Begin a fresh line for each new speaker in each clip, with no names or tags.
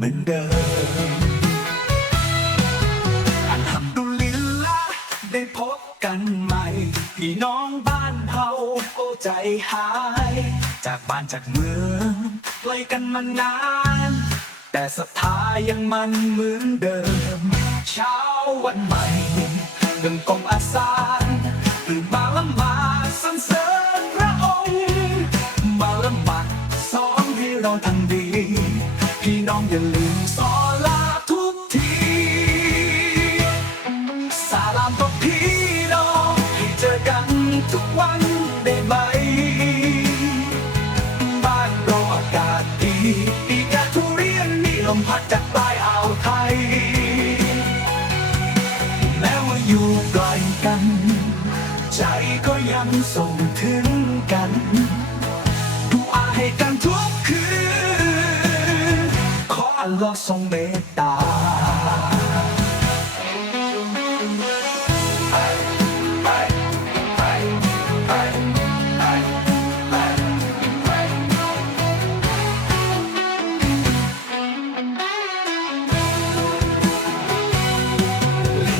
มือนเดิมอันทำดุลิลละได้พบกันใหม่ พี่น้องบ้านเฮาก็ใจหาย จากบ้านจากเมืองไกลกันมานาน แต่ศรัทธายังมันเหมือนเดิม เช้าวันใหม่ องอย่าลืมสอลาทุกที สาลามกับพี่น้องให้เจอกันทุกวันได้ไหม บ้านเราอากาศดีปีกาทุเรียนมีลมพัดจากปลายอ่าวไทย แม้ว่าอยู่ไกลกัน ใจก็ยังส่งถึงกันดูอาให้กันทุก ลลอฮ์ทรงเมตตา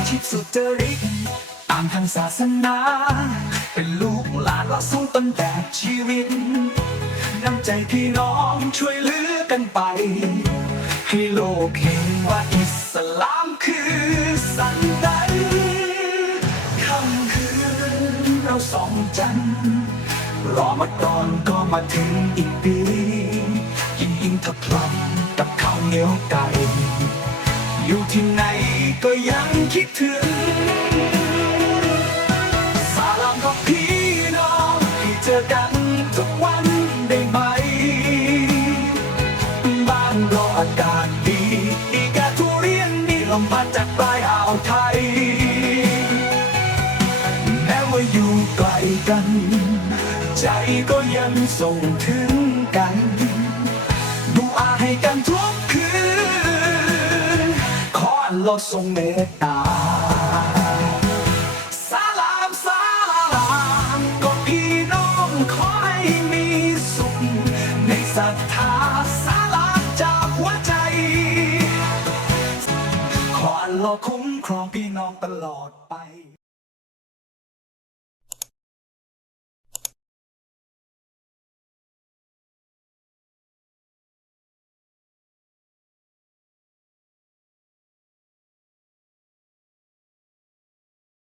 ชีพสุจริตตามทางศาสนา เป็นลูกหลานเราสู้ต้นแบบชีวิต น้ำใจพี่น้องช่วยเหลือกันไป ให้โลกเห็นว่าอิสลามคือสันใดค่ำคืนเราสองจันทร์รอมาตอนก็มาถึงอีกปียิงยิงทับพลันกับข้าวเหนียวไก่อยู่ที่ไหนก็ยังคิดถึง สาลามกับพี่น้องให้เจอกันทุกวันได้ไหม อยู่ไกลกัน ใจก็ยังส่งถึงกัน ดูอาให้กันทุกคืน ขออัลลอฮ์ทรงเมตตาสาลามสาลามก็พี่น้องขอให้มีสุขในศรัทธาสาลามจากหัวใจ ขออัลลอฮ์คุ้มครองพี่น้องตลอดไป